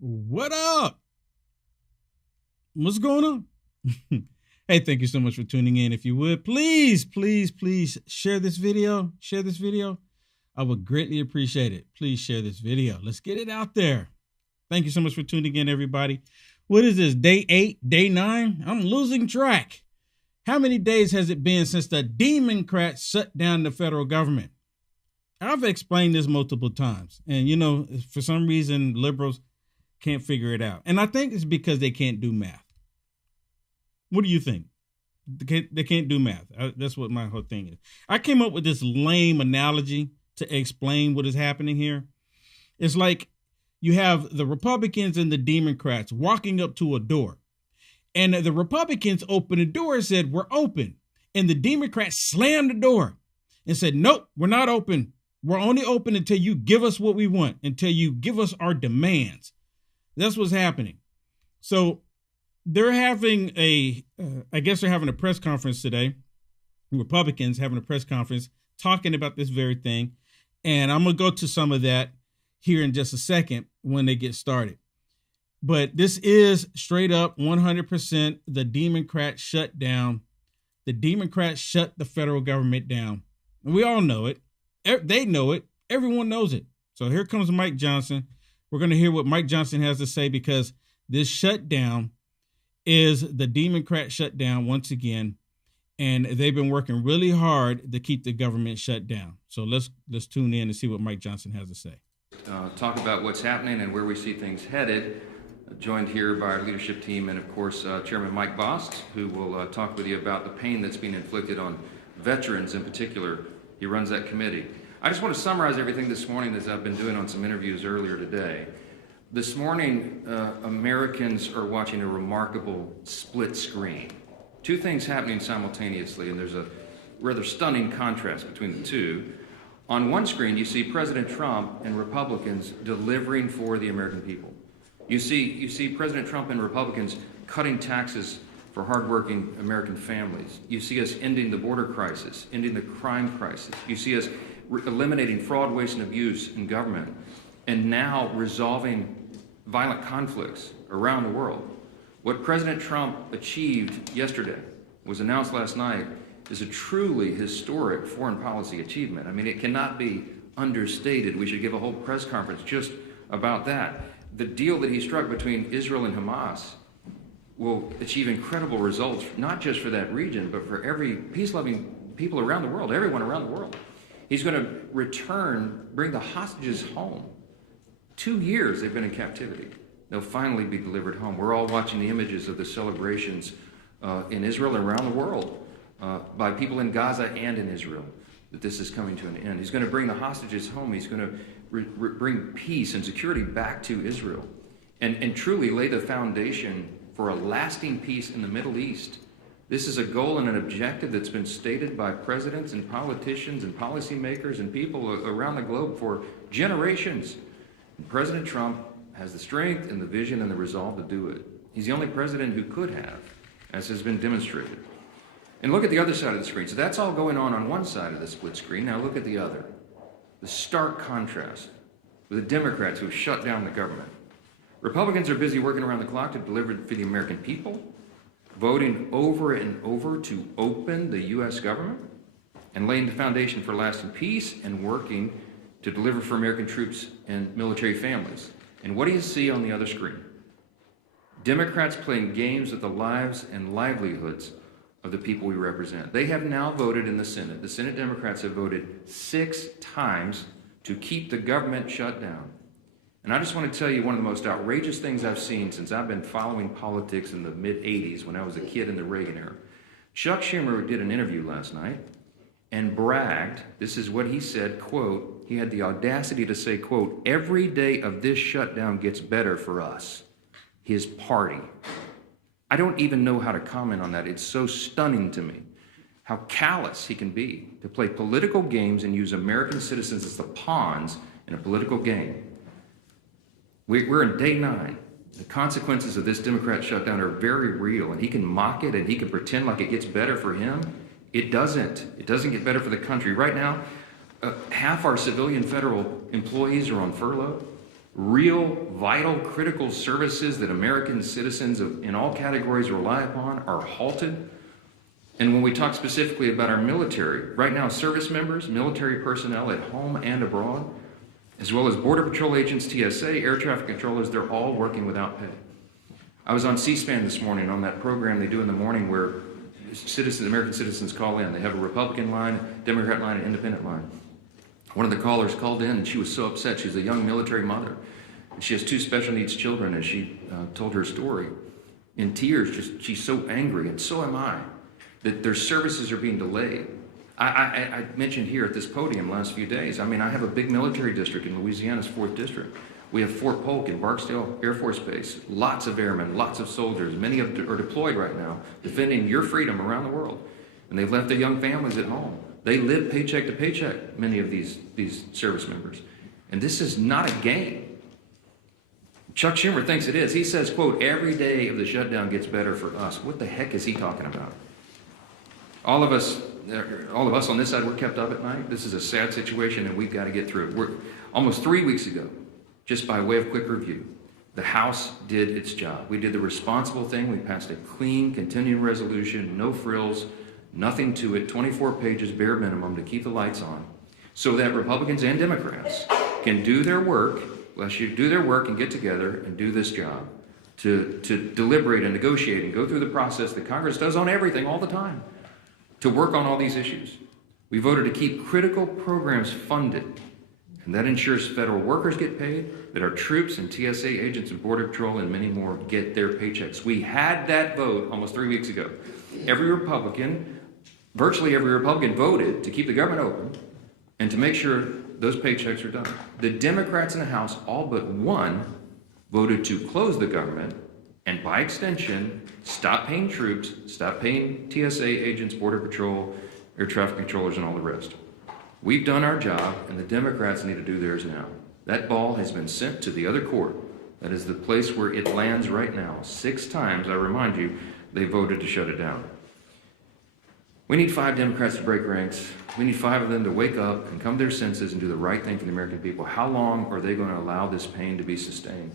What up? What's going on? Hey, thank you so much for tuning in. If you would, please share this video. Share this video. I would greatly appreciate it. Please share this video. Let's get it out there. Thank you so much for tuning in, everybody. What is this, day 8, day 9? I'm losing track. How many days has it been since the Democrats shut down the federal government? I've explained this multiple times. And, for some reason, liberals can't figure it out. And I think it's because they can't do math. What do you think? They can't do math. That's what my whole thing is. I came up with this lame analogy to explain what is happening here. It's like you have the Republicans and the Democrats walking up to a door. And the Republicans opened the door and said, "We're open." And the Democrats slammed the door and said, "Nope, we're not open. We're only open until you give us what we want, until you give us our demands." That's what's happening. So they're having I guess they're having a press conference today. Republicans having a press conference talking about this very thing. And I'm going to go to some of that here in just a second when they get started. But this is straight up 100% the Democrats shut down. The Democrats shut the federal government down. And we all know it. They know it. Everyone knows it. So here comes Mike Johnson. We're going to hear what Mike Johnson has to say, because this shutdown is the Democrat shutdown once again. And they've been working really hard to keep the government shut down. So let's tune in and see what Mike Johnson has to say. Talk about what's happening and where we see things headed. Joined here by our leadership team and, of course, Chairman Mike Bost, who will talk with you about the pain that's being inflicted on veterans in particular. He runs that committee. I just want to summarize everything this morning, as I've been doing on some interviews earlier today. This morning, Americans are watching a remarkable split screen. Two things happening simultaneously, and there's a rather stunning contrast between the two. On one screen, you see President Trump and Republicans delivering for the American people. You see President Trump and Republicans cutting taxes for hardworking American families. You see us ending the border crisis, ending the crime crisis. You see us eliminating fraud, waste, and abuse in government, and now resolving violent conflicts around the world. What President Trump achieved yesterday, was announced last night, is a truly historic foreign policy achievement. I mean, it cannot be understated. We should give a whole press conference just about that. The deal that he struck between Israel and Hamas will achieve incredible results, not just for that region, but for every peace-loving people around the world, everyone around the world. He's going to bring the hostages home. 2 years they've been in captivity. They'll finally be delivered home. We're all watching the images of the celebrations in Israel and around the world by people in Gaza and in Israel, that this is coming to an end. He's going to bring the hostages home. He's going to bring peace and security back to Israel and truly lay the foundation for a lasting peace in the Middle East. This is a goal and an objective that's been stated by presidents and politicians and policymakers and people around the globe for generations. And President Trump has the strength and the vision and the resolve to do it. He's the only president who could have, as has been demonstrated. And look at the other side of the screen. So that's all going on one side of the split screen. Now look at the other. The stark contrast with the Democrats who have shut down the government. Republicans are busy working around the clock to deliver for the American people, voting over and over to open the U.S. government, and laying the foundation for lasting peace, and working to deliver for American troops and military families. And what do you see on the other screen? Democrats playing games with the lives and livelihoods of the people we represent. They have now voted in the Senate. The Senate Democrats have voted 6 times to keep the government shut down. And I just want to tell you one of the most outrageous things I've seen since I've been following politics in the mid-'80s, when I was a kid in the Reagan era. Chuck Schumer did an interview last night and bragged, this is what he said, quote, he had the audacity to say, quote, "Every day of this shutdown gets better for us, his party." I don't even know how to comment on that. It's so stunning to me how callous he can be to play political games and use American citizens as the pawns in a political game. We're in day 9. The consequences of this Democrat shutdown are very real, and he can mock it and he can pretend like it gets better for him. It doesn't. It doesn't get better for the country. Right now, half our civilian federal employees are on furlough. Real, vital, critical services that American citizens in all categories rely upon are halted. And when we talk specifically about our military, right now service members, military personnel at home and abroad, as well as Border Patrol agents, TSA, air traffic controllers, they're all working without pay. I was on C-SPAN this morning on that program they do in the morning where American citizens call in. They have a Republican line, a Democrat line, an independent line. One of the callers called in and she was so upset. She's a young military mother. And she has 2 special needs children as she told her story. In tears, she's so angry, and so am I, that their services are being delayed. I mentioned here at this podium last few days, I mean, I have a big military district in Louisiana's 4th District. We have Fort Polk in Barksdale Air Force Base, lots of airmen, lots of soldiers. Many of them are deployed right now, defending your freedom around the world. And they've left their young families at home. They live paycheck to paycheck, many of these service members. And this is not a game. Chuck Schumer thinks it is. He says, quote, every day of the shutdown gets better for us. What the heck is he talking about? All of us on this side, we're kept up at night. This is a sad situation, and we've got to get through it. We're almost 3 weeks ago, just by way of quick review, the House did its job. We did the responsible thing. We passed a clean, continuing resolution, no frills, nothing to it, 24 pages, bare minimum, to keep the lights on, so that Republicans and Democrats can do their work, and get together and do this job, to deliberate and negotiate and go through the process that Congress does on everything all the time, to work on all these issues. We voted to keep critical programs funded, and that ensures federal workers get paid, that our troops and TSA agents and Border Patrol and many more get their paychecks. We had that vote almost 3 weeks ago. Virtually every Republican voted to keep the government open and to make sure those paychecks are done. The Democrats in the House, all but one, voted to close the government and, by extension, stop paying troops, stop paying TSA agents, Border Patrol, air traffic controllers, and all the rest. We've done our job, and the Democrats need to do theirs now. That ball has been sent to the other court. That is the place where it lands right now. 6 times, I remind you, they voted to shut it down. We need 5 Democrats to break ranks. We need 5 of them to wake up and come to their senses and do the right thing for the American people. How long are they going to allow this pain to be sustained?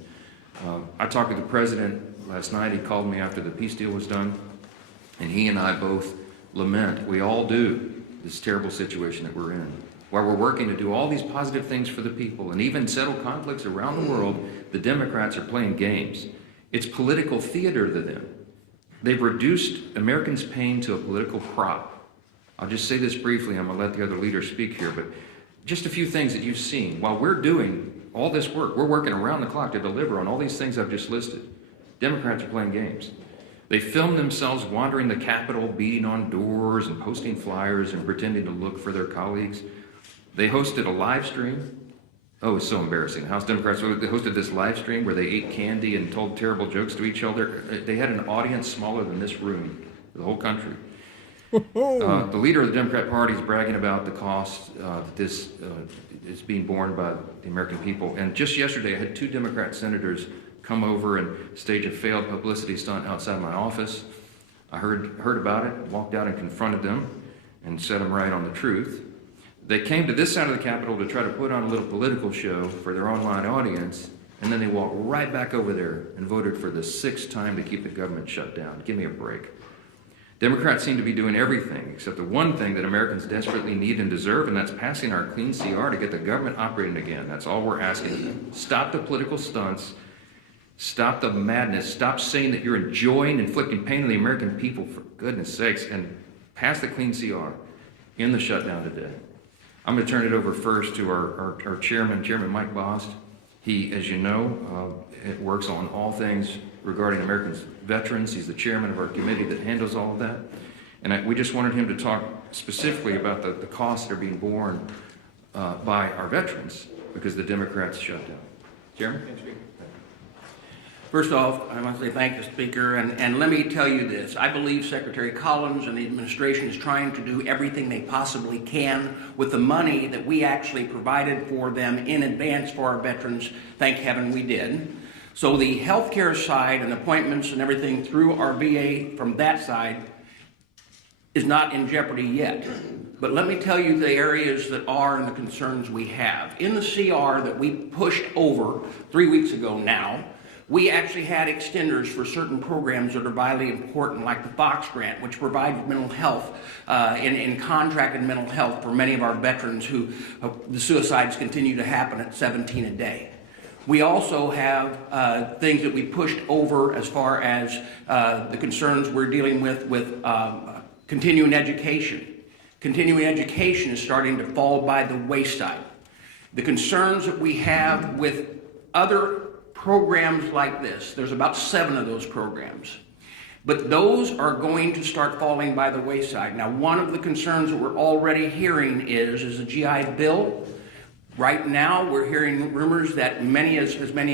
I talked with the president last night. He called me after the peace deal was done, and he and I both lament, we all do, this terrible situation that we're in. While we're working to do all these positive things for the people and even settle conflicts around the world, the Democrats are playing games. It's political theater to them. They've reduced Americans' pain to a political prop. I'll just say this briefly. I'm going to let the other leaders speak here, but just a few things that you've seen. While we're doing all this work, we're working around the clock to deliver on all these things I've just listed. Democrats are playing games. They filmed themselves wandering the Capitol, beating on doors and posting flyers and pretending to look for their colleagues. They hosted a live stream. Oh, it's so embarrassing. House Democrats, they hosted this live stream where they ate candy and told terrible jokes to each other. They had an audience smaller than this room, the whole country. The leader of the Democrat Party is bragging about the cost that this is being borne by the American people. And just yesterday, I had 2 Democrat senators come over and stage a failed publicity stunt outside my office. I heard about it, walked out and confronted them and set them right on the truth. They came to this side of the Capitol to try to put on a little political show for their online audience, and then they walked right back over there and voted for the 6th time to keep the government shut down. Give me a break. Democrats seem to be doing everything except the one thing that Americans desperately need and deserve, and that's passing our clean CR to get the government operating again. That's all we're asking of them. Stop the political stunts. Stop the madness. Stop saying that you're enjoying inflicting pain on the American people, for goodness sakes, and pass the clean CR in the shutdown today. I'm going to turn it over first to our chairman, Chairman Mike Bost. He, as you know, works on all things regarding American veterans. He's the chairman of our committee that handles all of that. And we just wanted him to talk specifically about the costs that are being borne by our veterans because the Democrats shut down. Chairman? First off, I want to say thank the Speaker, and let me tell you this. I believe Secretary Collins and the administration is trying to do everything they possibly can with the money that we actually provided for them in advance for our veterans. Thank heaven we did. So the healthcare side and appointments and everything through our VA from that side is not in jeopardy yet. But let me tell you the areas that are and the concerns we have. In the CR that we pushed over 3 weeks ago now, we actually had extenders for certain programs that are vitally important, like the Fox Grant, which provides mental health in contracted mental health for many of our veterans who the suicides continue to happen at 17 a day. We also have things that we pushed over as far as the concerns we're dealing with continuing education. Continuing education is starting to fall by the wayside. The concerns that we have with other programs like this, there's about 7 of those programs, but those are going to start falling by the wayside. Now, one of the concerns that we're already hearing is the GI Bill. Right now, we're hearing rumors that as many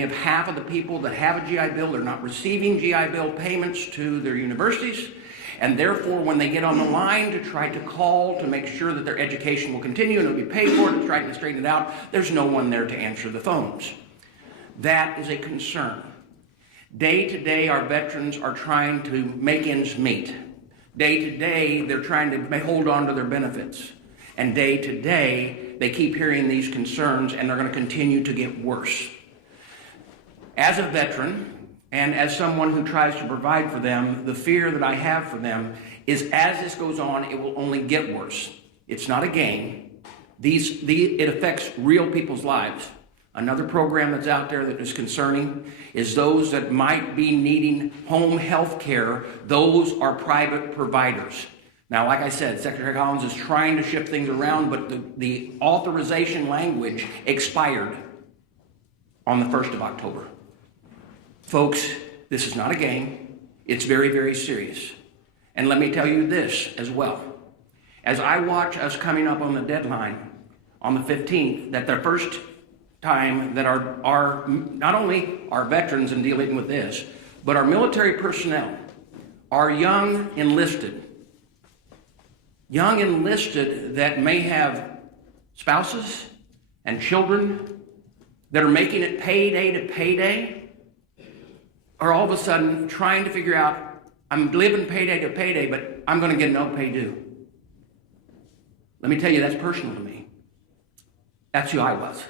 as half of the people that have a GI Bill are not receiving GI Bill payments to their universities, and therefore, when they get on the line to try to call to make sure that their education will continue and it'll be paid for and try to straighten it out, there's no one there to answer the phones. That is a concern. Day to day, our veterans are trying to make ends meet. Day to day, they're trying to hold on to their benefits. And day to day, they keep hearing these concerns, and they're going to continue to get worse. As a veteran, and as someone who tries to provide for them, the fear that I have for them is as this goes on, it will only get worse. It's not a game. It affects real people's lives. Another program that's out there that is concerning is those that might be needing home health care. Those are private providers. Now, like I said, Secretary Collins is trying to shift things around, but the authorization language expired on the 1st of October. Folks, this is not a game. It's very, very serious. And let me tell you this as well. As I watch us coming up on the deadline on the 15th, that the first time that our not only our veterans in dealing with this, but our military personnel, our young enlisted that may have spouses and children that are making it payday to payday, are all of a sudden trying to figure out, I'm living payday to payday, but I'm going to get no pay due. Let me tell you, that's personal to me. That's who I was.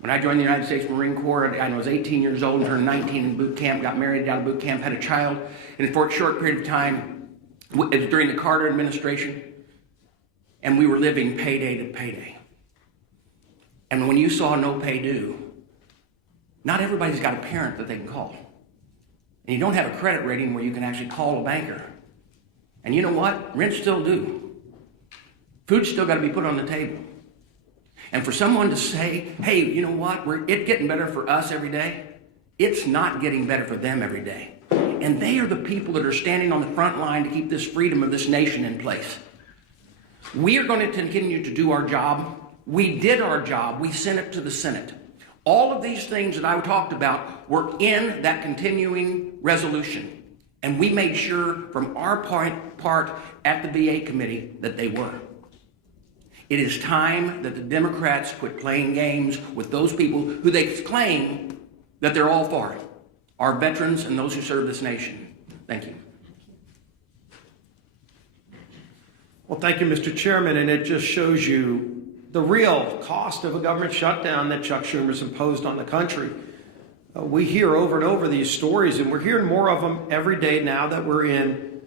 When I joined the United States Marine Corps, I was 18 years old and turned 19 in boot camp, got married out of boot camp, had a child, and for a short period of time, it was during the Carter administration, and we were living payday to payday. And when you saw no pay due, not everybody's got a parent that they can call. And you don't have a credit rating where you can actually call a banker. And you know what? Rent's still due. Food's still got to be put on the table. And for someone to say, hey, you know what? It's getting better for us every day. It's not getting better for them every day. And they are the people that are standing on the front line to keep this freedom of this nation in place. We are going to continue to do our job. We did our job. We sent it to the Senate. All of these things that I talked about were in that continuing resolution. And we made sure from our part at the VA committee that they were. It is time that the Democrats quit playing games with those people who they claim that they're all for it. Our veterans and those who serve this nation. Thank you. Well, thank you, Mr. Chairman, and it just shows you the real cost of a government shutdown that Chuck Schumer's imposed on the country. We hear over and over these stories, and we're hearing more of them every day now that we're in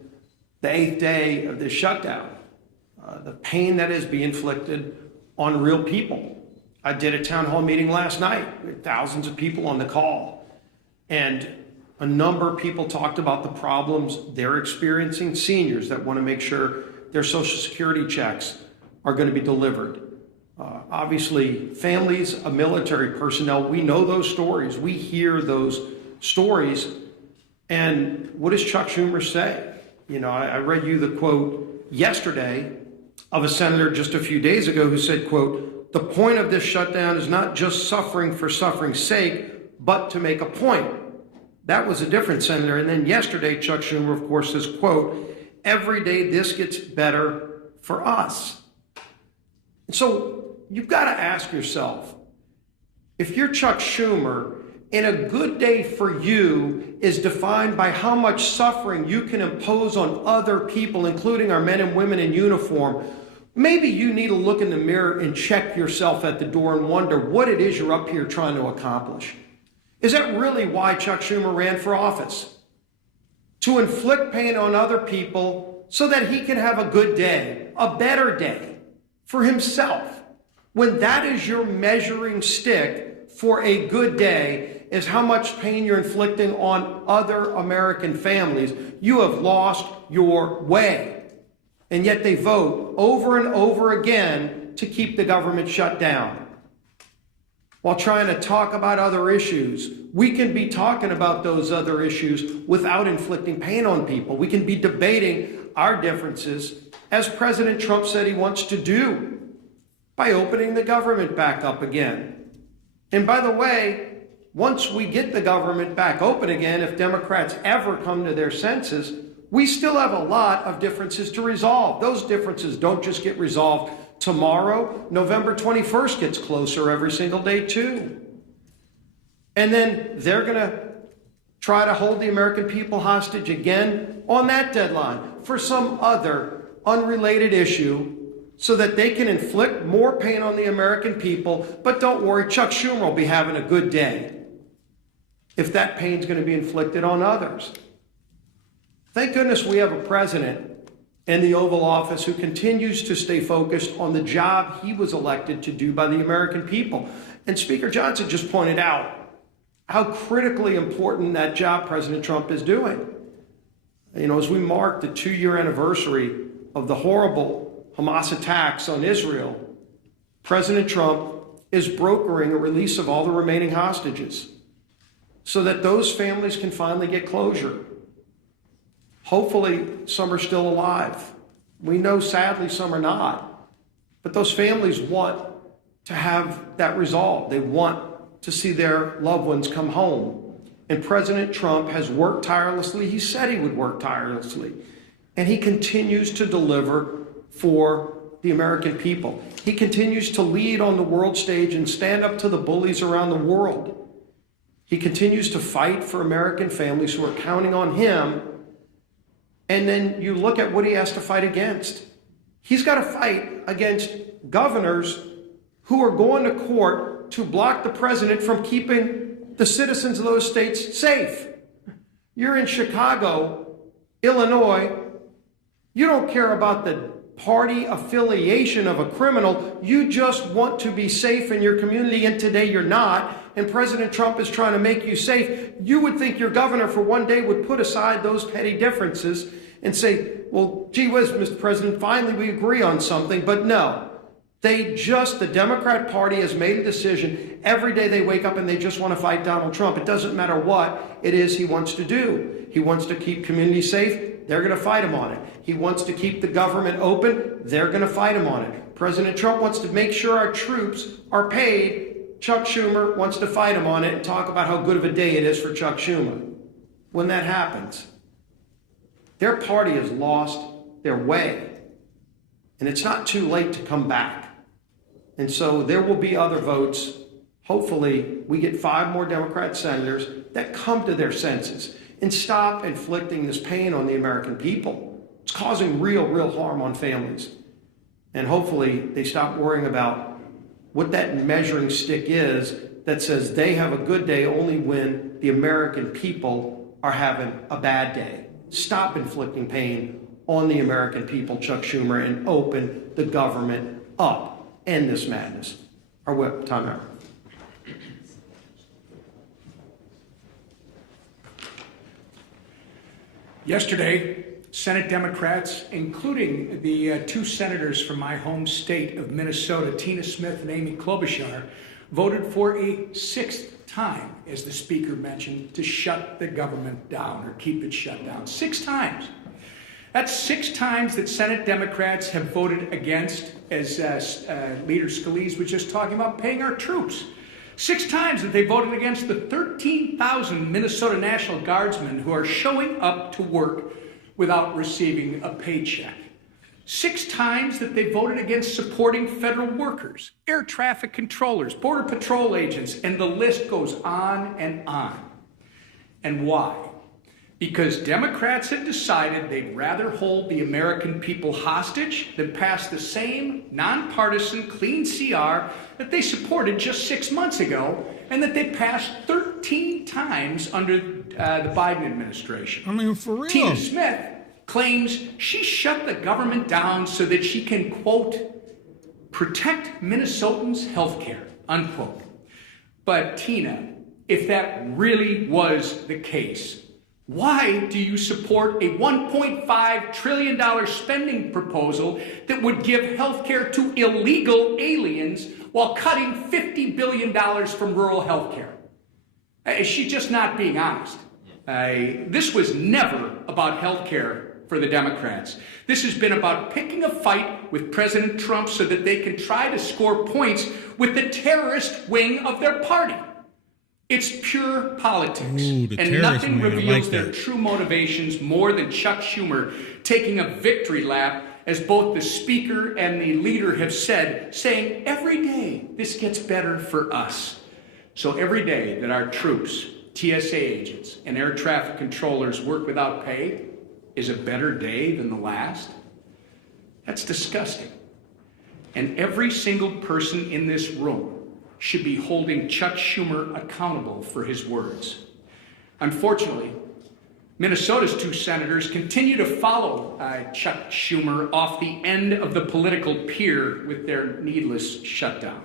the 8th day of this shutdown. The pain that is being inflicted on real people. I did a town hall meeting last night with thousands of people on the call, and a number of people talked about the problems they're experiencing. Seniors that want to make sure their Social Security checks are going to be delivered. Obviously, families of military personnel, we know those stories. We hear those stories. And what does Chuck Schumer say? You know, I read you the quote yesterday of a senator just a few days ago who said, quote, "The point of this shutdown is not just suffering for suffering's sake, but to make a point." That was a different senator. And then yesterday, Chuck Schumer, of course, says, quote, "Every day this gets better for us." And so you've got to ask yourself, if you're Chuck Schumer And a good day for you is defined by how much suffering you can impose on other people, including our men and women in uniform. Maybe you need to look in the mirror and check yourself at the door and wonder what it is you're up here trying to accomplish. Is that really why Chuck Schumer ran for office? To inflict pain on other people so that he can have a good day, a better day for himself. When that is your measuring stick for a good day, is how much pain you're inflicting on other American families, you have lost your way. And yet they vote over and over again to keep the government shut down. While trying to talk about other issues, we can be talking about those other issues without inflicting pain on people. We can be debating our differences, as President Trump said he wants to do, by opening the government back up again. And by the way, once we get the government back open again, if Democrats ever come to their senses, we still have a lot of differences to resolve. Those differences don't just get resolved tomorrow. November 21st gets closer every single day too. And then they're going to try to hold the American people hostage again on that deadline for some other unrelated issue so that they can inflict more pain on the American people. But don't worry, Chuck Schumer will be having a good day if that pain's going to be inflicted on others. Thank goodness we have a president in the Oval Office who continues to stay focused on the job he was elected to do by the American people. And Speaker Johnson just pointed out how critically important that job President Trump is doing. You know, as we mark the 2-year anniversary of the horrible Hamas attacks on Israel, President Trump is brokering a release of all the remaining hostages so that those families can finally get closure. Hopefully, some are still alive. We know, sadly, some are not. But those families want to have that resolved. They want to see their loved ones come home. And President Trump has worked tirelessly. He said he would work tirelessly. And he continues to deliver for the American people. He continues to lead on the world stage and stand up to the bullies around the world. He continues to fight for American families who are counting on him. And then you look at what he has to fight against. He's got to fight against governors who are going to court to block the president from keeping the citizens of those states safe. You're in Chicago, Illinois. You don't care about the party affiliation of a criminal. You just want to be safe in your community, and today you're not. And President Trump is trying to make you safe. You would think your governor for one day would put aside those petty differences and say, well, gee whiz, Mr. President, finally we agree on something. But no, the Democrat Party has made a decision. Every day they wake up and they just want to fight Donald Trump. It doesn't matter what it is he wants to do. He wants to keep communities safe. They're going to fight him on it. He wants to keep the government open. They're going to fight him on it. President Trump wants to make sure our troops are paid. Chuck Schumer wants to fight him on it and talk about how good of a day it is for Chuck Schumer. When that happens, their party has lost their way. And it's not too late to come back. And so there will be other votes. Hopefully, we get 5 more Democrat senators that come to their senses and stop inflicting this pain on the American people. It's causing real harm on families. And hopefully, they stop worrying about what that measuring stick is that says they have a good day only when the American people are having a bad day. Stop inflicting pain on the American people, Chuck Schumer, and open the government up. End this madness. Our whip, time out. Yesterday, Senate Democrats, including the 2 senators from my home state of Minnesota, Tina Smith and Amy Klobuchar, voted for a 6th time, as the Speaker mentioned, to shut the government down or keep it shut down. 6 times. That's 6 times that Senate Democrats have voted against, as Leader Scalise was just talking about, paying our troops. 6 times that they voted against the 13,000 Minnesota National Guardsmen who are showing up to work without receiving a paycheck. 6 times that they voted against supporting federal workers, air traffic controllers, border patrol agents, and the list goes on and on. And why? Because Democrats had decided they'd rather hold the American people hostage than pass the same nonpartisan clean CR that they supported just 6 months ago and that they passed 13 times under the Biden administration. I mean, for real. Tina Smith claims she shut the government down so that she can, quote, protect Minnesotans' health care, unquote. But Tina, if that really was the case, why do you support a $1.5 trillion spending proposal that would give health care to illegal aliens while cutting $50 billion from rural health care? Is she just not being honest? This was never about health care for the Democrats. This has been about picking a fight with President Trump so that they can try to score points with the terrorist wing of their party. It's pure politics, and nothing reveals their true motivations more than Chuck Schumer taking a victory lap, as both the speaker and the leader have said, saying every day this gets better for us. So every day that our troops, TSA agents, and air traffic controllers work without pay is a better day than the last? That's disgusting. And every single person in this room should be holding Chuck Schumer accountable for his words. Unfortunately, Minnesota's 2 senators continue to follow Chuck Schumer off the end of the political pier with their needless shutdown.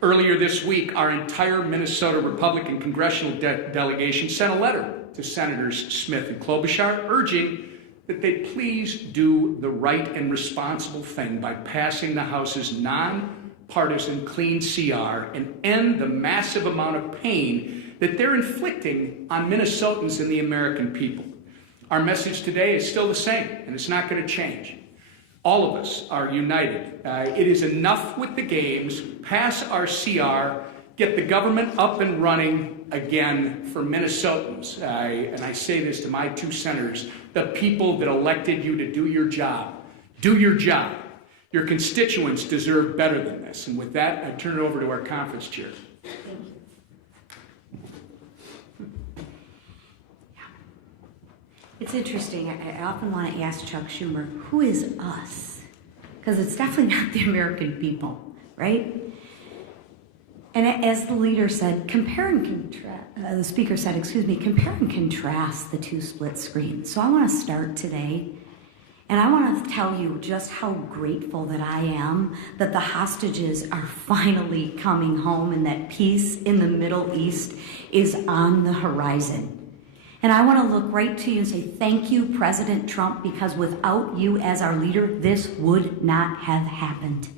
Earlier this week, our entire Minnesota Republican congressional delegation sent a letter to Senators Smith and Klobuchar urging that they please do the right and responsible thing by passing the House's nonpartisan clean CR and end the massive amount of pain that they're inflicting on Minnesotans and the American people. Our message today is still the same, and it's not going to change. All of us are united. It is enough with the games. Pass our CR. Get the government up and running again for Minnesotans. And I say this to my 2 senators, the people that elected you to do your job. Do your job. Your constituents deserve better than this. And with that, I turn it over to our conference chair. Thank you. It's interesting. I often want to ask Chuck Schumer, who is us? Because it's definitely not the American people, right? And as the leader said, compare and contrast, the speaker said, compare and contrast the 2 split screens. So I want to start today, and I want to tell you just how grateful that I am that the hostages are finally coming home and that peace in the Middle East is on the horizon. And I want to look right to you and say, thank you, President Trump, because without you as our leader, this would not have happened.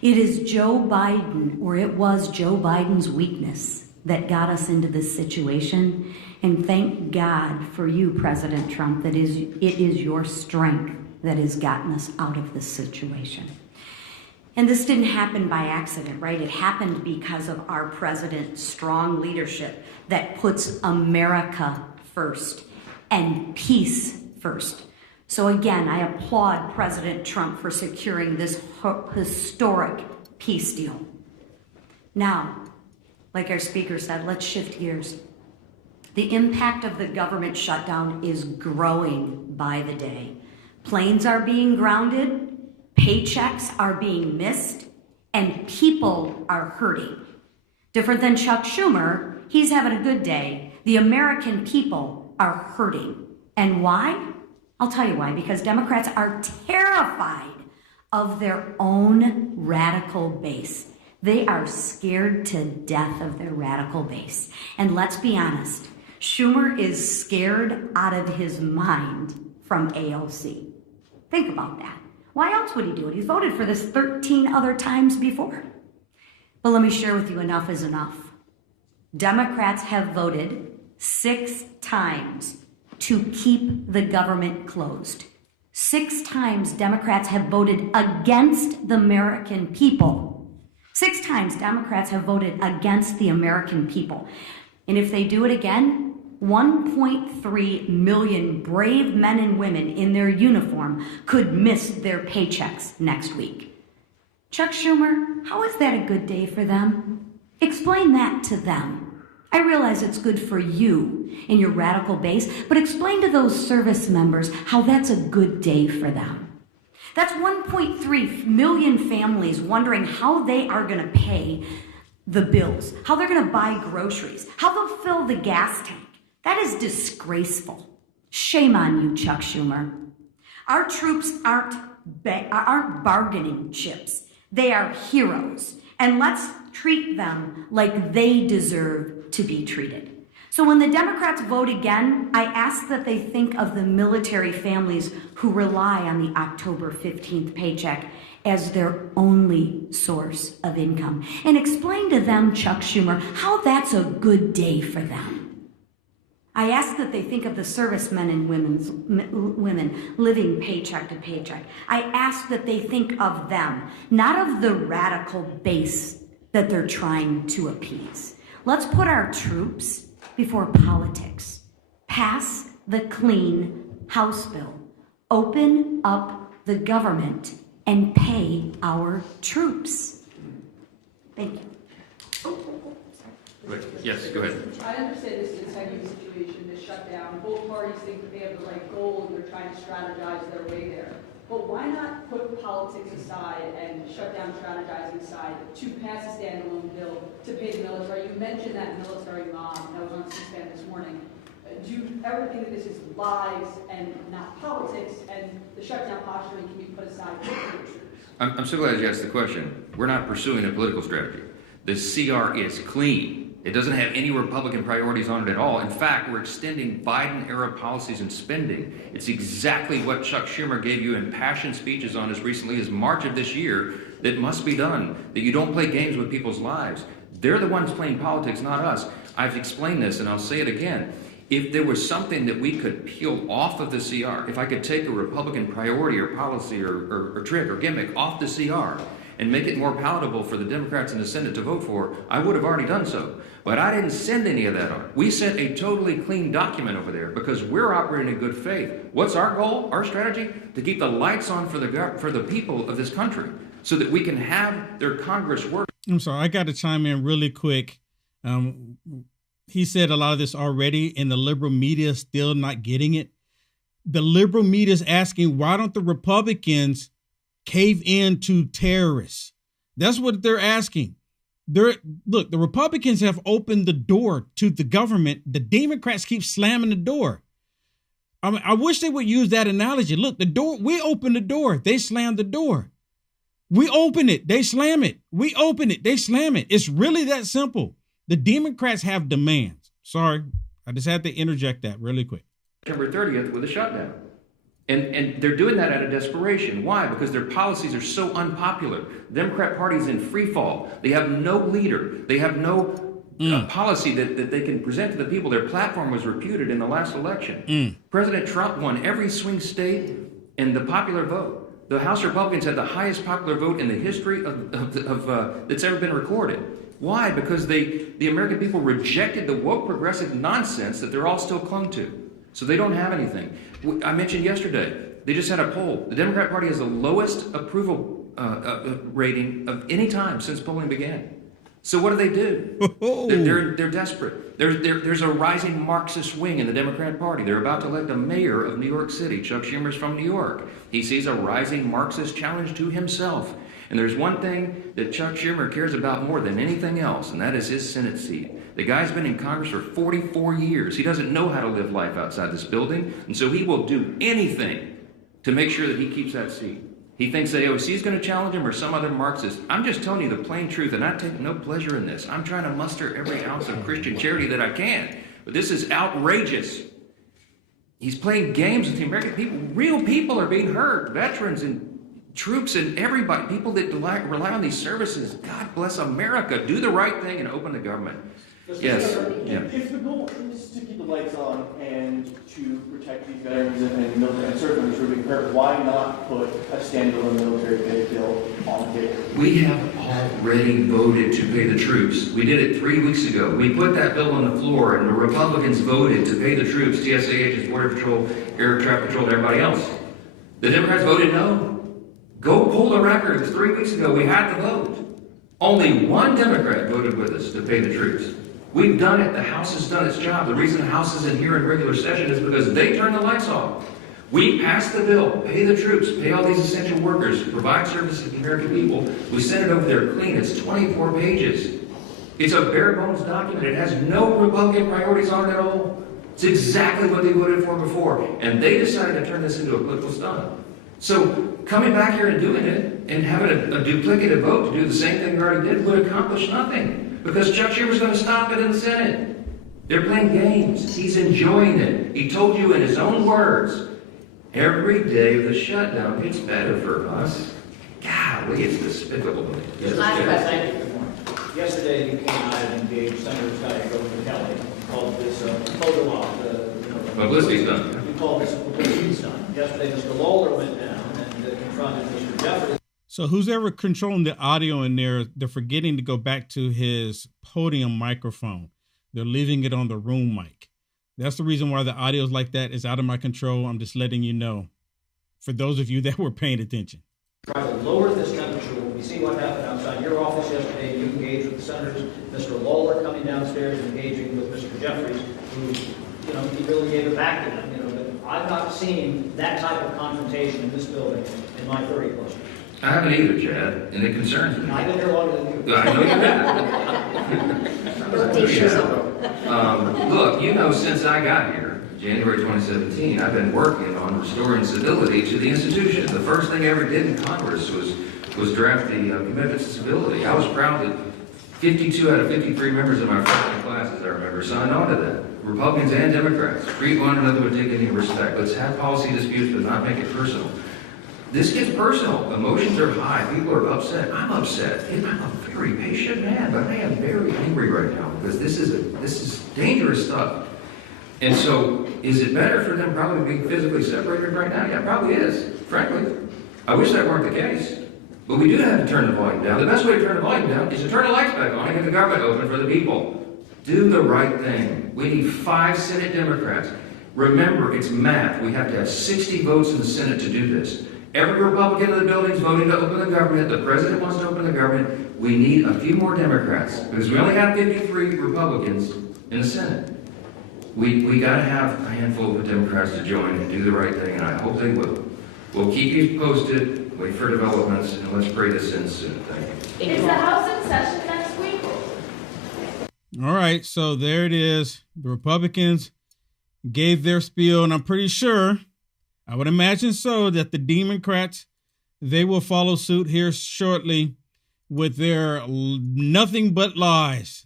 It is Joe Biden, or it was Joe Biden's weakness that got us into this situation. And thank God for you, President Trump, that it is your strength that has gotten us out of this situation. And this didn't happen by accident, right? It happened because of our president's strong leadership that puts America first and peace first. So again, I applaud President Trump for securing this historic peace deal. Now, like our speaker said, let's shift gears. The impact of the government shutdown is growing by the day. Planes are being grounded, paychecks are being missed, and people are hurting. Different than Chuck Schumer, he's having a good day. The American people are hurting. And why? I'll tell you why. Because Democrats are terrified of their own radical base. They are scared to death of their radical base. And let's be honest, Schumer is scared out of his mind from AOC. Think about that. Why else would he do it? He's voted for this 13 other times before. But let me share with you, enough is enough. Democrats have voted 6 times to keep the government closed. 6 times Democrats have voted against the American people. 6 times Democrats have voted against the American people. And if they do it again, 1.3 million brave men and women in their uniform could miss their paychecks next week. Chuck Schumer, how is that a good day for them? Explain that to them. I realize it's good for you and your radical base, but explain to those service members how that's a good day for them. That's 1.3 million families wondering how they are going to pay the bills, how they're going to buy groceries, how they'll fill the gas tank. That is disgraceful. Shame on you, Chuck Schumer. Our troops aren't bargaining chips. They are heroes. And let's treat them like they deserve to be treated. So when the Democrats vote again, I ask that they think of the military families who rely on the October 15th paycheck as their only source of income. And explain to them, Chuck Schumer, how that's a good day for them. I ask that they think of the servicemen and women living paycheck to paycheck. I ask that they think of them, not of the radical base that they're trying to appease. Let's put our troops before politics. Pass the clean House bill. Open up the government and pay our troops. Thank you. Yes, go ahead. I understand this is a tenure situation, this shutdown. Both parties think that they have the right goal and they're trying to strategize their way there. But why not put politics aside and shutdown strategizing aside to pass a standalone bill to pay the military? You mentioned that military mom that was on C-SPAN this morning. Do you ever think that this is lives and not politics, and the shutdown posturing can be put aside for the troops? I'm so glad you asked the question. We're not pursuing a political strategy. The CR is clean. It doesn't have any Republican priorities on it at all. In fact, we're extending Biden-era policies and spending. It's exactly what Chuck Schumer gave you impassioned speeches on as recently as March of this year that must be done, that you don't play games with people's lives. They're the ones playing politics, not us. I've explained this, and I'll say it again. If there was something that we could peel off of the CR, if I could take a Republican priority or policy or trick or gimmick off the CR and make it more palatable for the Democrats in the Senate to vote for, I would have already done so. But I didn't send any of that on. We sent a totally clean document over there because we're operating in good faith. What's our goal, our strategy? To keep the lights on for the people of this country so that we can have their Congress work. I'm sorry, I got to chime in really quick. He said a lot of this already, and the liberal media is still not getting it. The liberal media is asking, why don't the Republicans cave in to terrorists? That's what they're asking. Look, the Republicans have opened the door to the government. The Democrats keep slamming the door. I wish they would use that analogy. Look, the door, we open the door, they slam the door. We open it, they slam it. We open it, they slam it. It's really that simple. The Democrats have demands. Sorry, I just had to interject that really quick. September 30th with a shutdown. And they're doing that out of desperation. Why? Because their policies are so unpopular. The Democrat Party is in free fall. They have no leader. They have no policy that they can present to the people. Their platform was reputed in the last election. President Trump won every swing state in the popular vote. The House Republicans had the highest popular vote in the history that's ever been recorded. Why? Because the American people rejected the woke progressive nonsense that they're all still clung to. So they don't have anything. I mentioned yesterday, they just had a poll. The Democrat Party has the lowest approval rating of any time since polling began. So what do? They're desperate. There's a rising Marxist wing in the Democrat Party. They're about to elect a mayor of New York City. Chuck Schumer's from New York. He sees a rising Marxist challenge to himself. And there's one thing that Chuck Schumer cares about more than anything else, and that is his Senate seat. The guy's been in Congress for 44 years. He doesn't know how to live life outside this building, and so he will do anything to make sure that he keeps that seat. He thinks AOC is going to challenge him or some other Marxist. I'm just telling you the plain truth, and I take no pleasure in this. I'm trying to muster every ounce of Christian charity that I can, but this is outrageous. He's playing games with the American people. Real people are being hurt, veterans and troops and everybody, people that rely on these services. God bless America. Do the right thing and open the government. Yes. Yeah. If the goal is to keep the lights on and to protect these veterans and military and service members who are being why not put a standalone military pay bill on the table? We have already voted to pay the troops. We did it 3 weeks ago. We put that bill on the floor, and the Republicans voted to pay the troops, TSA agents, Border Patrol, Air Traffic Patrol, and everybody else. The Democrats voted no. Go pull the record. It was 3 weeks ago. We had the vote. Only one Democrat voted with us to pay the troops. We've done it. The House has done its job. The reason the House isn't here in regular session is because they turned the lights off. We passed the bill, pay the troops, pay all these essential workers, provide services to the American people. We sent it over there clean. It's 24 pages. It's a bare bones document. It has no Republican priorities on it at all. It's exactly what they voted for before. And they decided to turn this into a political stunt. So coming back here and doing it and having a duplicative vote to do the same thing we already did would accomplish nothing. Because Chuck Schumer's going to stop it in the Senate. They're playing games. He's enjoying it. He told you in his own words, every day of the shutdown gets better for us. Golly, it's despicable to me. Thank you. Yesterday, you and I engaged Senator Scott Kelly, called this photo op. Publicity's done. We called this a publicity stunt. Yesterday, Mr. Lawler went down and confronted Mr. Jeffries. So who's ever controlling the audio in there, they're forgetting to go back to his podium microphone. They're leaving it on the room mic. That's the reason why the audio is like that. It's out of my control. I'm just letting you know, for those of you that were paying attention. Try to lower this temperature. We see what happened outside your office yesterday. You engaged with the senators. Mr. Lawler coming downstairs and engaging with Mr. Jeffries, who, he really gave it back to them. But I've not seen that type of confrontation in this building in my 30 plus years. I haven't either, Chad, and it concerns me. I've been here longer than you. I know you have. Look, since I got here, January 2017, I've been working on restoring civility to the institution. The first thing I ever did in Congress was draft the commitments to civility. I was proud that 52 out of 53 members of my freshman class, as I remember, signed on to that. Republicans and Democrats. Treat one another with dignity and respect. Let's have policy disputes, but not make it personal. This gets personal. Emotions are high. People are upset. I'm upset. I'm a very patient man, but I am very angry right now because this is dangerous stuff. And so, is it better for them probably being physically separated right now? Yeah, it probably is, frankly. I wish that weren't the case. But we do have to turn the volume down. The best way to turn the volume down is to turn the lights back on and get the government open for the people. Do the right thing. We need 5 Senate Democrats. Remember, it's math. We have to have 60 votes in the Senate to do this. Every Republican in the building is voting to open the government. The president wants to open the government. We need a few more Democrats because we only have 53 Republicans in the Senate. We got to have a handful of Democrats to join and do the right thing, and I hope they will. We'll keep you posted, wait for developments, and let's pray this ends soon. Thank you. Is the House in session next week? All right, so there it is. The Republicans gave their spiel, and I'm pretty sure, I would imagine so, that the Democrats, they will follow suit here shortly with their nothing but lies,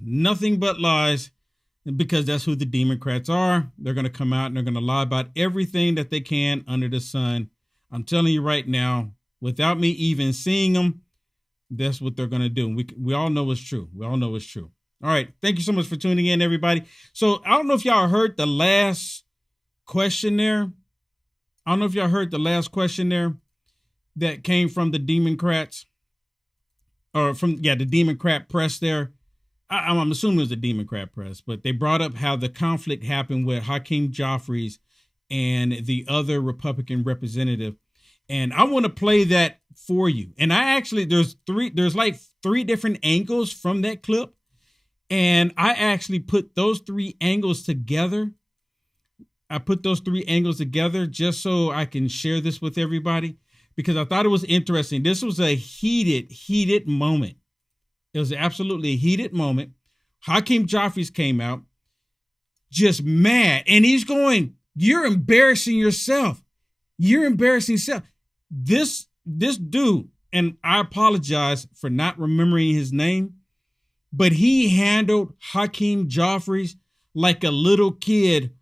because that's who the Democrats are. They're going to come out and they're going to lie about everything that they can under the sun. I'm telling you right now, without me even seeing them, that's what they're going to do. We all know it's true. We all know it's true. All right. Thank you so much for tuning in, everybody. So I don't know if y'all heard the last question there. That came from the Democrats, or from the Democrat press there. I'm assuming it was the Democrat press, but they brought up how the conflict happened with Hakeem Jeffries and the other Republican representative. And I want to play that for you. And I actually, there's like 3 different angles from that clip. And I actually put those 3 angles together. Just so I can share this with everybody, because I thought it was interesting. This was a heated moment. It was absolutely a heated moment. Hakeem Jeffries came out just mad, and he's going, "You're embarrassing yourself. You're embarrassing yourself." This dude, and I apologize for not remembering his name, but he handled Hakeem Jeffries like a little kid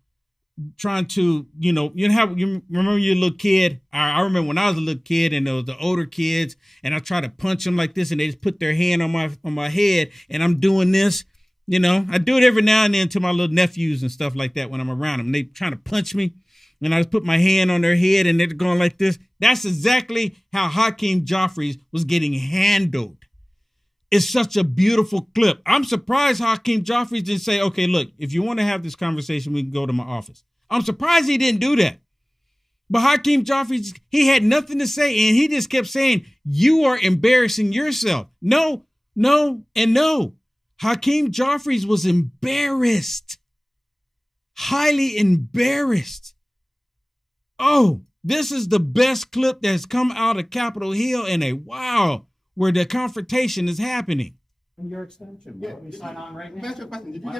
trying to, you remember your little kid? I remember when I was a little kid and there was the older kids and I try to punch them like this and they just put their hand on my head and I'm doing this. You know, I do it every now and then to my little nephews and stuff like that when I'm around them. They trying to punch me, and I just put my hand on their head, and they're going like this. That's exactly how Hakeem Joffrey was getting handled. It's such a beautiful clip. I'm surprised Hakeem Joffrey didn't say, okay, look, if you want to have this conversation, we can go to my office. I'm surprised he didn't do that. But Hakeem Joffrey, he had nothing to say, and he just kept saying, you are embarrassing yourself. No, no, and no. Hakeem Joffrey was embarrassed, highly embarrassed. Oh, this is the best clip that's come out of Capitol Hill in a while, where the confrontation is happening. Your extension. Why don't we sign on right now? That's your question. Did you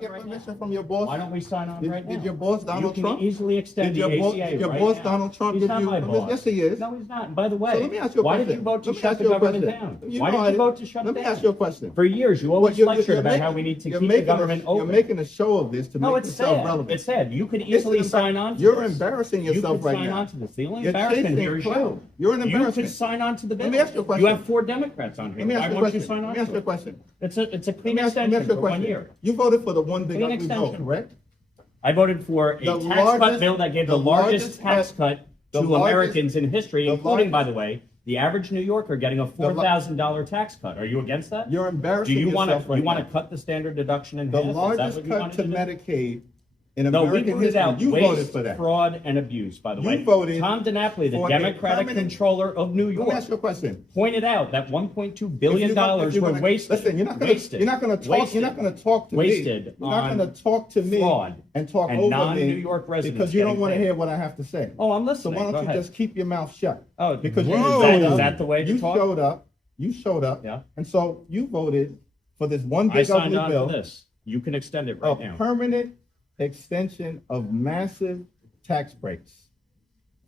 get permission from your boss? Why don't we sign on right now? Did your boss Donald Trump? You can easily extend the ACA. Did your boss Donald Trump give you permission? Yes, he is. No, he's not. And by the way, so let me ask you a why question. did you vote to shut the government down? Why did you vote to shut it down? Let me ask you a question. For years, you always lectured about how we need to keep the government open. You're making a show of this to make yourself relevant. It's sad. You could easily sign on to this. You're embarrassing yourself right now. You could sign on to this. The only embarrassment here is you. You're an embarrassment. You could sign on to the bill. Let me ask you a question. You have 4 Democrats on here. Why won't you sign on to it? Let me ask you a question. It's a clean extension for 1 year. You voted for the one big ugly bill, correct? I voted for a tax cut bill that gave the largest tax cut to Americans in history, including, by the way, the average New Yorker getting a $4,000 tax cut. Are you against that? You're embarrassing yourself right now. Do you want to cut the standard deduction in half? The largest cut to Medicaid in American history. You voted for that. Fraud, and abuse, by the way. You voted. Tom DiNapoli, the Democratic controller of New York, let me ask you a question. Pointed out that $1.2 billion were wasted. Listen, you're not going to talk. You're not going to talk to me. Wasted. You're not going to talk to me and talk over non-New me York residents because you don't want to hear what I have to say. Oh, I'm listening. So why don't you just keep your mouth shut? Oh, because is that the way to talk? You showed up. Yeah. And so you voted for this one big ugly bill. I signed on for this. You can extend it right now. Permanent extension of massive tax breaks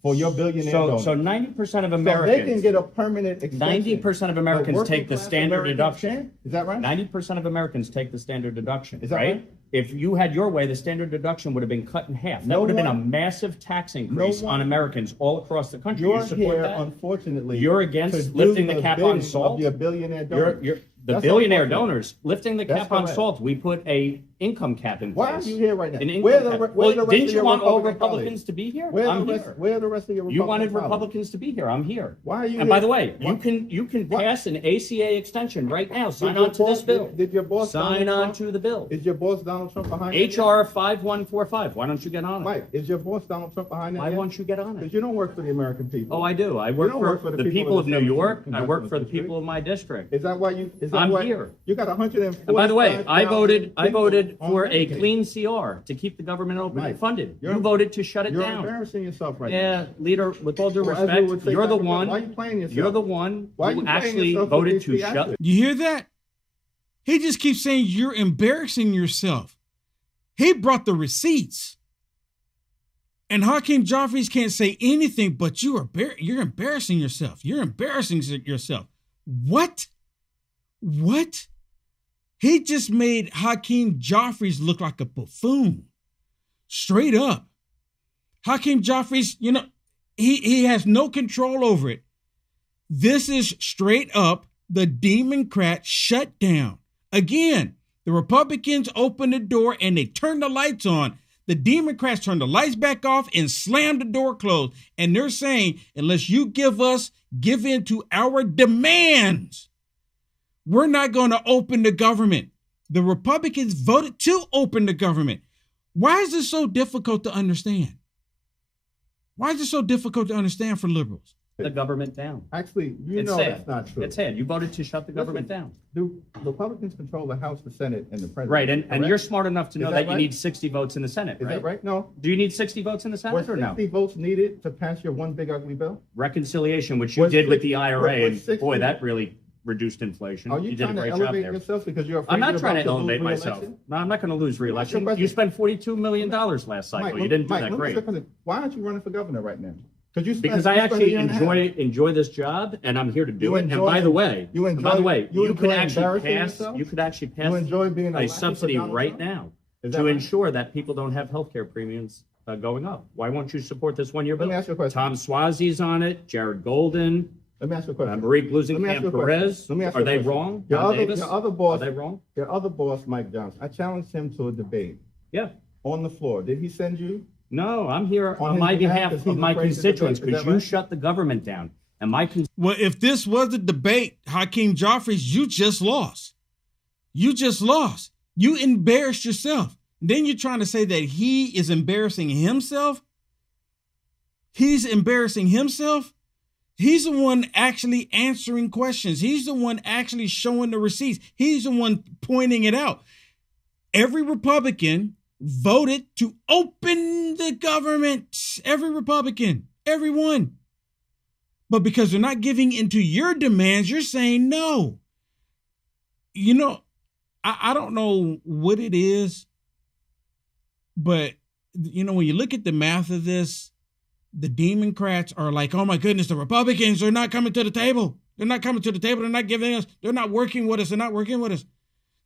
for your billionaire donors. So 90% of Americans. So they can get a permanent extension. 90% of Americans take the standard deduction. Is that right? 90% of Americans take the standard deduction. Is that right? If you had your way, the standard deduction would have been cut in half. That would have been a massive tax increase on Americans all across the country. You're you support here, that? Unfortunately. You're against lifting the cap on salt. Of your billionaire donors. The billionaire donors lifting the cap on salt. We put a income cap in place. Why are you here right now? An income cap. Didn't you want all Republicans to be here? I'm here. Where are the rest of your Republicans? You wanted Republicans to be here. I'm here. Why are you here? And by the way, you can pass an ACA extension right now. Sign on to this bill. Did your boss sign on to the bill? Is your boss Donald Trump behind it? HR 5145. Why don't you get on it? Mike, is your boss Donald Trump behind it? Why won't you get on it? Because you don't work for the American people. Oh, I do. I work for the people of New York. I work for the people of my district. Is that why you? I'm here. You got 140. And by the way, I voted for a clean CR to keep the government open and funded. You voted to shut it You're down. embarrassing yourself right now. Yeah, leader, with all due respect, you're the one. Why are you playing yourself? You're the one who actually yourself voted with to these shut. You hear that? He just keeps saying you're embarrassing yourself. He brought the receipts. And Hakeem Joffrey can't say anything, but you're embarrassing yourself. You're embarrassing yourself. What? What? He just made Hakeem Joffrey look like a buffoon. Straight up. Hakeem Joffrey, he has no control over it. This is straight up the Democrat shutdown. Again, the Republicans opened the door and they turned the lights on. The Democrats turned the lights back off and slammed the door closed. And they're saying, unless you give in to our demands, we're not going to open the government. The Republicans voted to open the government. Why is this so difficult to understand? Why is it so difficult to understand for liberals? The government down. Actually, that's not true. It's sad. You voted to shut the government down. Do Republicans control the House, the Senate, and the president? Right, and you're smart enough to know that you need 60 votes in the Senate, right? Is that right? No. Do you need 60 votes in the Senate or no? 60 votes needed to pass your one big ugly bill? Reconciliation, which you did with the IRA, and boy, that really reduced inflation. Are you did a trying to great job elevate there. yourself because you're afraid I'm not trying to lose elevate myself. re-election? No, I'm not going to lose re-election. Mike, You spent $42 million last cycle. You didn't do that great. Why aren't you running for governor right now? Because I actually enjoy this job, and I'm here to do it. And by the way, you could actually pass enjoy being a subsidy right now to ensure that people don't have health care premiums going up. Why won't you support this one-year bill? Let me ask you a question. Tom Swazi's on it, Jared Golden, Let me ask you a question. Marie Blusenkamp Perez, are they wrong? Your other boss, are they wrong? Your other boss, Mike Johnson, I challenged him to a debate. Yeah. On the floor. Did he send you? No, I'm here on my behalf of my constituents because you shut the government down. And well, if this was a debate, Hakeem Jeffries, you just lost. You just lost. You embarrassed yourself. Then you're trying to say that he is embarrassing himself? He's embarrassing himself? He's the one actually answering questions. He's the one actually showing the receipts. He's the one pointing it out. Every Republican voted to open the government. Every Republican, everyone. But because they're not giving into your demands, you're saying no. You know, I don't know what it is, but, you know, when you look at the math of this, the Democrats are like, oh my goodness, the Republicans are not coming to the table. They're not coming to the table. They're not giving us, they're not working with us. They're not working with us.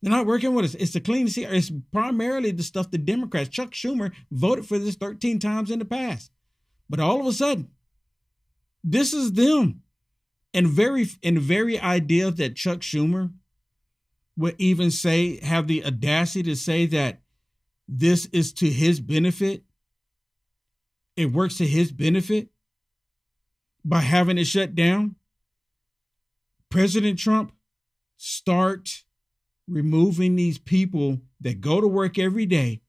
They're not working with us. It's the clean seat. It's primarily the stuff the Democrats, Chuck Schumer, voted for this 13 times in the past. But all of a sudden, this is them. And the very idea that Chuck Schumer would even say, have the audacity to say that this is to his benefit. It works to his benefit by having it shut down. President Trump, start removing these people that go to work every day,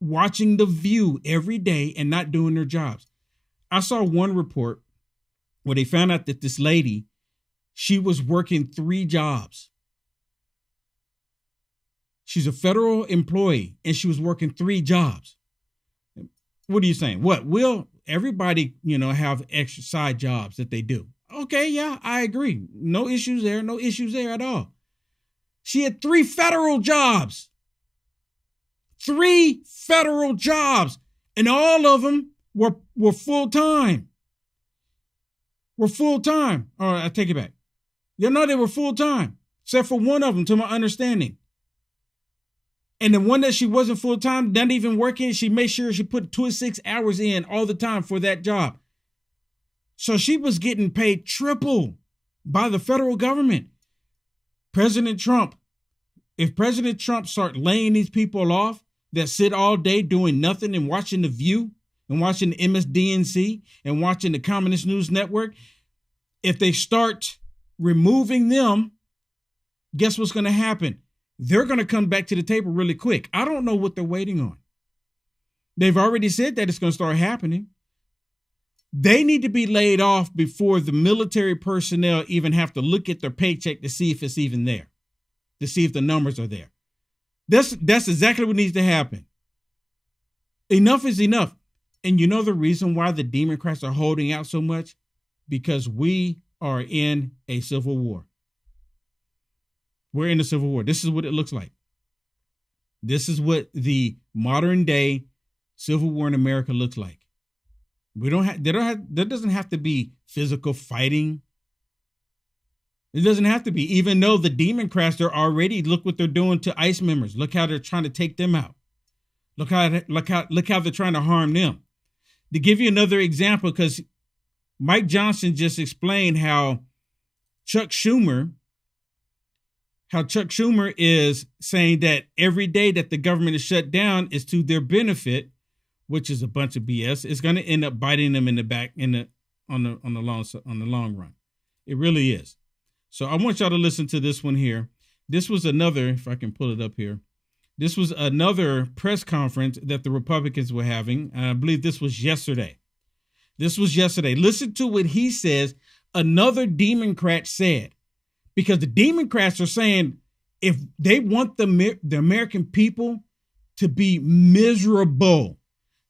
watching The View every day and not doing their jobs. I saw one report where they found out that this lady, she was working 3 jobs. She's a federal employee and she was working 3 jobs. What are you saying? What? Will everybody, have extra side jobs that they do? Okay, yeah, I agree. No issues there. No issues there at all. She had 3 federal jobs. 3 federal jobs. And all of them were full-time. Were full-time. All right, I take it back. They were full-time, except for one of them, to my understanding. And the one that she wasn't full-time, not even working, she made sure she put 26 hours in all the time for that job. So she was getting paid triple by the federal government. President Trump, if President Trump start laying these people off that sit all day doing nothing and watching The View and watching the MSDNC and watching the Communist News Network, if they start removing them, guess what's going to happen? They're going to come back to the table really quick. I don't know what they're waiting on. They've already said that it's going to start happening. They need to be laid off before the military personnel even have to look at their paycheck to see if it's even there, to see if the numbers are there. That's exactly what needs to happen. Enough is enough. And you know the reason why the Democrats are holding out so much? Because we are in a civil war. We're in a civil war. This is what it looks like. This is what the modern day civil war in America looks like. There doesn't have to be physical fighting. It doesn't have to be, even though the Democrats are already, look what they're doing to ICE members. Look how they're trying to take them out. Look how they're trying to harm them. To give you another example, because Mike Johnson just explained how Chuck Schumer is saying that every day that the government is shut down is to their benefit, which is a bunch of BS. It's going to end up biting them in the back on the long run. It really is. So I want y'all to listen to this one here. This was another, if I can pull it up here. This was another press conference that the Republicans were having. I believe this was yesterday. Listen to what he says. Another Democrat said, because the Democrats are saying if they want the American people to be miserable,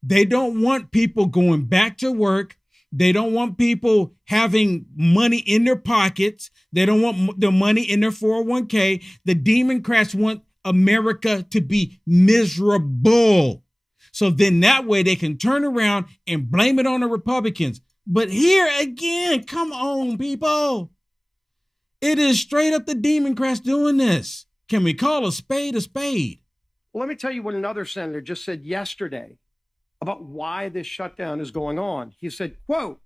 they don't want people going back to work. They don't want people having money in their pockets. They don't want the money in their 401k. The Democrats want America to be miserable. So then that way they can turn around and blame it on the Republicans. But here again, come on, people. It is straight up the Democrats doing this. Can we call a spade a spade? Well, let me tell you what another senator just said yesterday about why this shutdown is going on. He said, quote,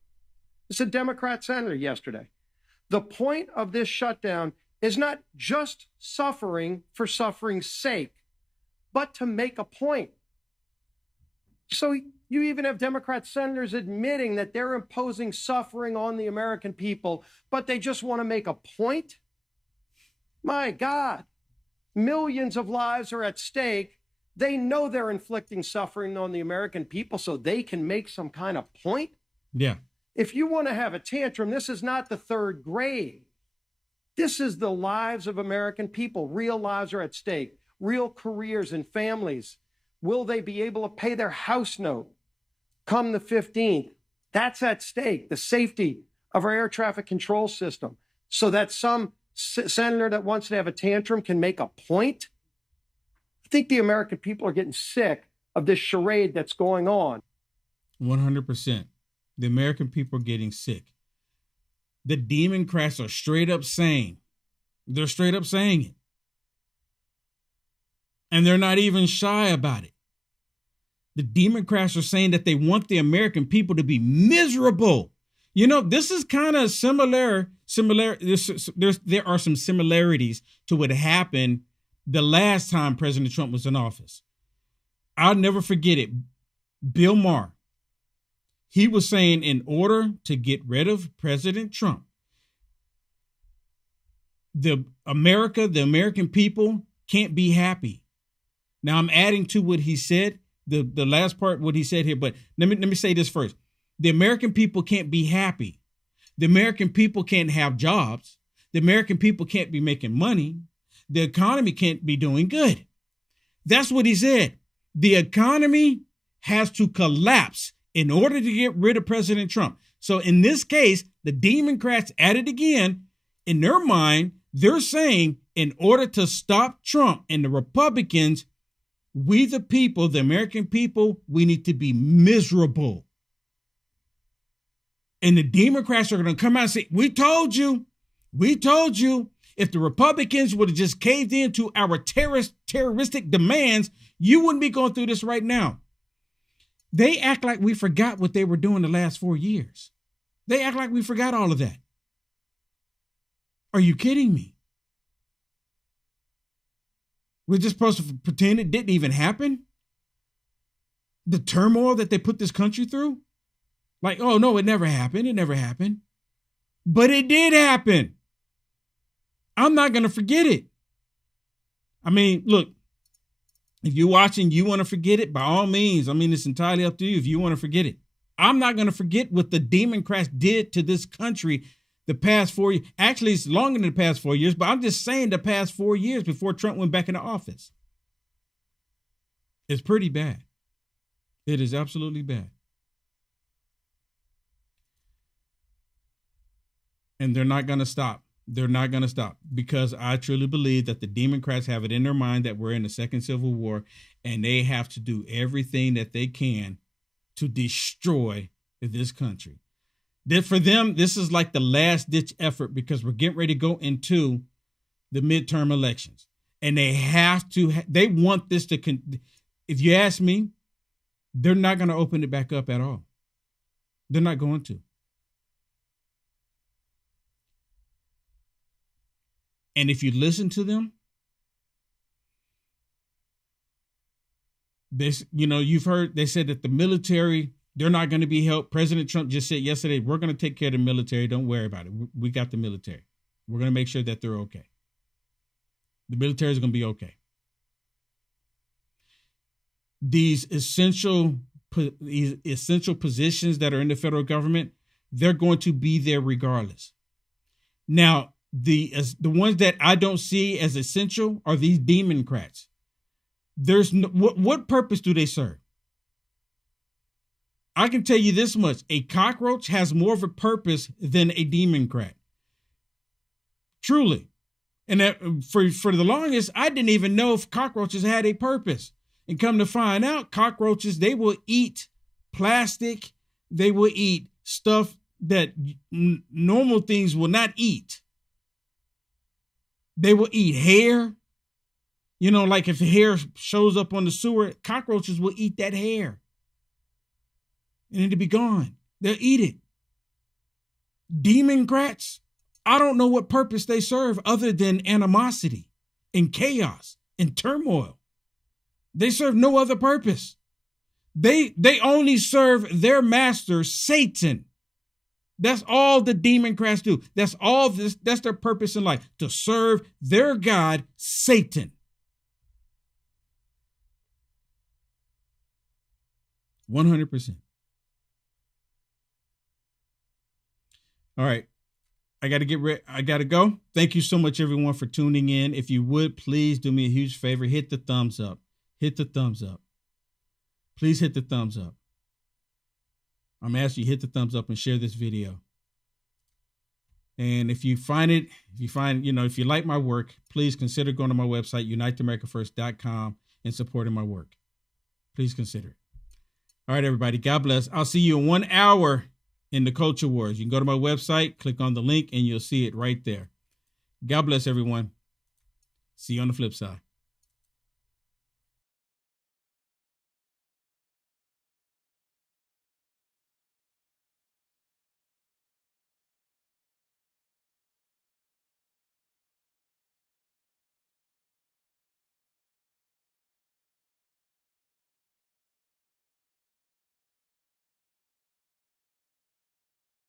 It's a Democrat senator yesterday. The point of this shutdown is not just suffering for suffering's sake, but to make a point. So you even have Democrat senators admitting that they're imposing suffering on the American people, but they just want to make a point? My God, millions of lives are at stake. They know they're inflicting suffering on the American people so they can make some kind of point. Yeah. If you want to have a tantrum, this is not the third grade. This is the lives of American people. Real lives are at stake, real careers and families. Will they be able to pay their house note come the 15th? That's at stake, the safety of our air traffic control system, so that some senator that wants to have a tantrum can make a point. I think the American people are getting sick of this charade that's going on. 100%. The American people are getting sick. The Democrats are straight up saying, they're straight up saying it. And they're not even shy about it. The Democrats are saying that they want the American people to be miserable. You know, this is kind of similar. There are some similarities to what happened the last time President Trump was in office. I'll never forget it. Bill Maher, he was saying in order to get rid of President Trump, the American people can't be happy. Now I'm adding to what he said, the last part, what he said here, but let me say this first. The American people can't be happy. The American people can't have jobs. The American people can't be making money. The economy can't be doing good. That's what he said. The economy has to collapse in order to get rid of President Trump. So in this case, the Democrats at it again. In their mind, they're saying in order to stop Trump and the Republicans, we the people, the American people, we need to be miserable. And the Democrats are going to come out and say, we told you. If the Republicans would have just caved into our terroristic demands, you wouldn't be going through this right now. They act like we forgot what they were doing the last 4 years. They act like we forgot all of that. Are you kidding me? We're just supposed to pretend it didn't even happen? The turmoil that they put this country through? Like, oh, no, it never happened. It never happened. But it did happen. I'm not going to forget it. I mean, look, if you're watching, you want to forget it, by all means. I mean, it's entirely up to you if you want to forget it. I'm not going to forget what the Democrats did to this country the past 4 years. Actually, it's longer than the past 4 years, but I'm just saying the past 4 years before Trump went back into office. It's pretty bad. It is absolutely bad. And they're not going to stop. They're not going to stop, because I truly believe that the Democrats have it in their mind that we're in the second Civil War, and they have to do everything that they can to destroy this country. That for them, this is like the last ditch effort, because we're getting ready to go into the midterm elections, and they have to, they want this to, if you ask me, they're not going to open it back up at all. They're not going to. And if you listen to them, this, you know, you've heard, they said that the military, they're not going to be helped. President Trump just said yesterday, we're going to take care of the military. Don't worry about it. We got the military. We're going to make sure that they're okay. The military is going to be okay. These essential positions that are in the federal government, they're going to be there regardless. Now, the ones that I don't see as essential are these Democrats. There's no, what purpose do they serve? I can tell you this much: a cockroach has more of a purpose than a Democrat. Truly. And that, for the longest, I didn't even know if cockroaches had a purpose. And come to find out, cockroaches, they will eat plastic. They will eat stuff that normal things will not eat. They will eat hair. You know, like if the hair shows up on the sewer, cockroaches will eat that hair. And it'll be gone. They'll eat it. Democrats, I don't know what purpose they serve other than animosity and chaos and turmoil. They serve no other purpose. They only serve their master, Satan. That's all the Democrats do. That's all this. That's their purpose in life, to serve their God, Satan. 100%. All right. I got to get ready. I got to go. Thank you so much, everyone, for tuning in. If you would, please do me a huge favor. Hit the thumbs up. Hit the thumbs up. Please hit the thumbs up. I'm asking you, hit the thumbs up and share this video. And if you like my work, please consider going to my website, uniteamericafirst.com, and supporting my work. Please consider it. All right, everybody. God bless. I'll see you in 1 hour in the Culture Wars. You can go to my website, click on the link, and you'll see it right there. God bless, everyone. See you on the flip side.